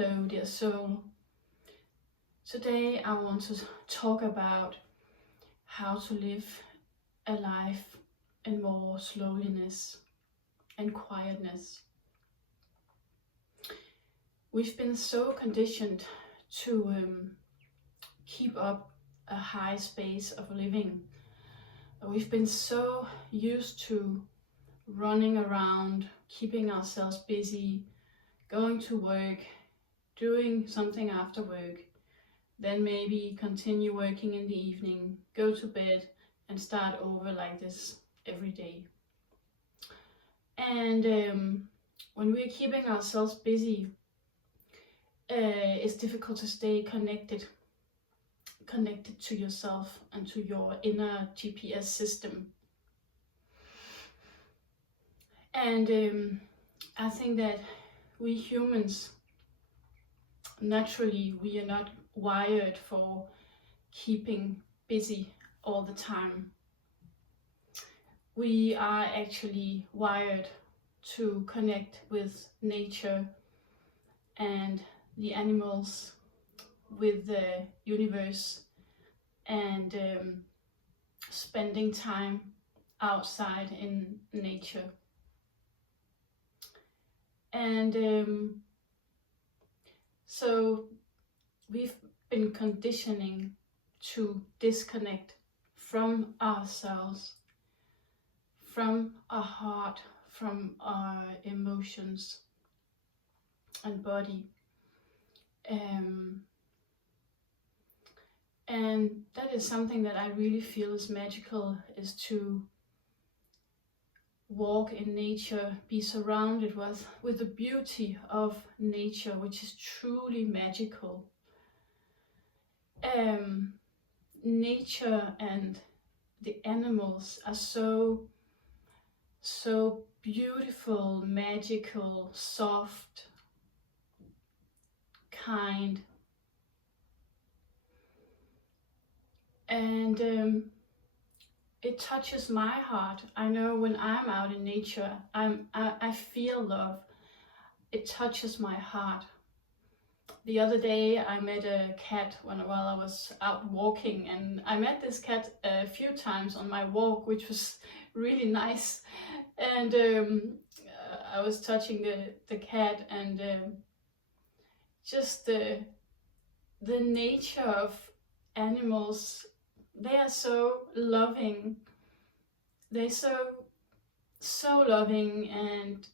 Hello, dear soul. Today I want to talk about how to live a life in more slowliness and quietness. We've been so conditioned to keep up a high space of living. We've been so used to running around, keeping ourselves busy, going to work, doing something after work, then maybe continue working in the evening, go to bed, and start over like this every day. And when we're keeping ourselves busy, it's difficult to stay connected to yourself and to your inner GPS system. And I think that we humans, naturally, we are not wired for keeping busy all the time. We are actually wired to connect with nature and the animals, with the universe, and spending time outside in nature. And so we've been conditioning to disconnect from ourselves, from our heart, from our emotions and body. And that is something that I really feel is magical, is to walk in nature, be surrounded with the beauty of nature, which is truly magical. Nature and the animals are so beautiful, magical, soft, kind, and it touches my heart. I know when I'm out in nature, I feel love. It touches my heart. The other day I met a cat while I was out walking, and I met this cat a few times on my walk, which was really nice. And I was touching the cat, and just the nature of animals, they are so loving. They're so loving and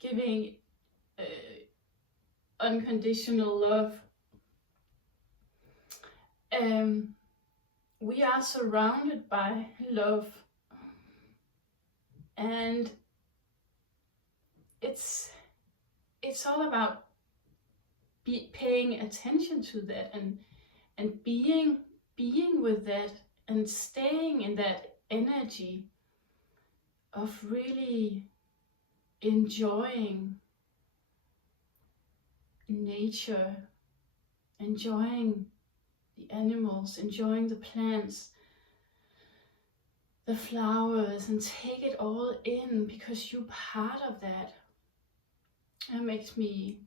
giving unconditional love. We are surrounded by love, and it's all about paying attention to that and being with that and staying in that energy of really enjoying nature, enjoying the animals, enjoying the plants, the flowers, and take it all in, because you're part of that. That makes me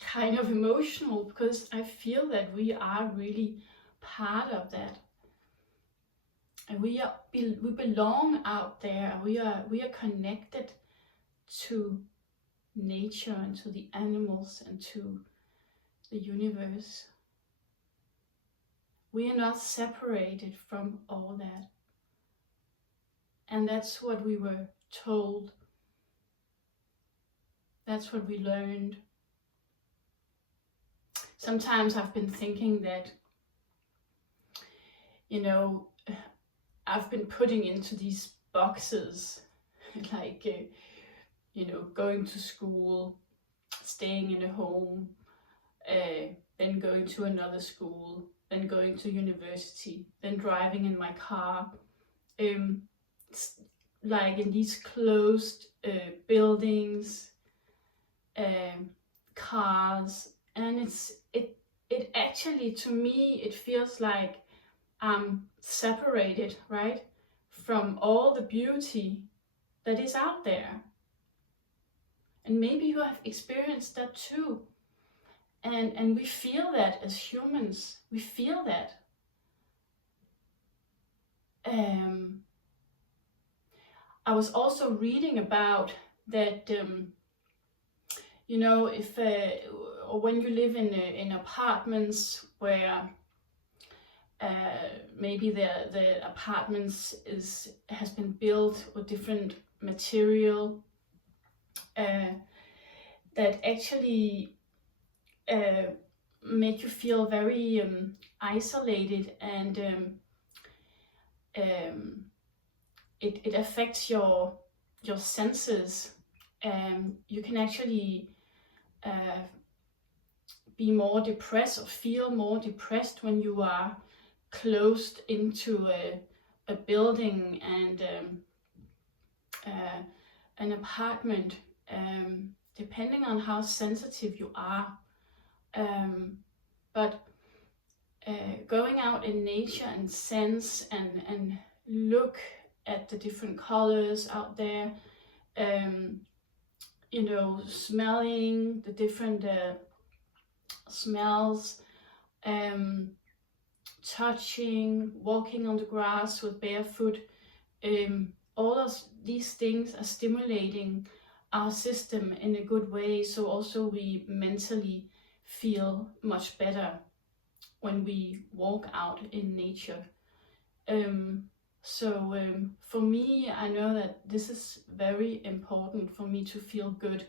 kind of emotional, because I feel that we are really part of that, and we belong out there. We are connected to nature and to the animals and to the universe. We are not separated from all that, and that's what we were told. That's what we learned. Sometimes I've been thinking that, I've been putting into these boxes, like, going to school, staying in a home, then going to another school, then going to university, then driving in my car, like in these closed buildings, cars, and it actually, to me, it feels like I'm separated, right, from all the beauty that is out there. And maybe you have experienced that too. And we feel that as humans. We feel that. I was also reading about that, you know, if or when you live in apartments where maybe the apartments has been built with different material, that actually make you feel very isolated, and it affects your senses. You can actually be more depressed or feel more depressed when you are closed into a building and an apartment, depending on how sensitive you are. But going out in nature and sense and look at the different colors out there, you know, smelling the different smells, touching, walking on the grass with barefoot, all of these things are stimulating our system in a good way, so also we mentally feel much better when we walk out in nature. So for me, I know that this is very important for me to feel good,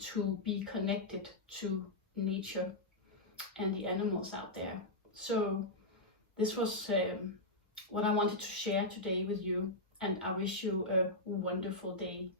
to be connected to nature and the animals out there. So this was what I wanted to share today with you, and I wish you a wonderful day.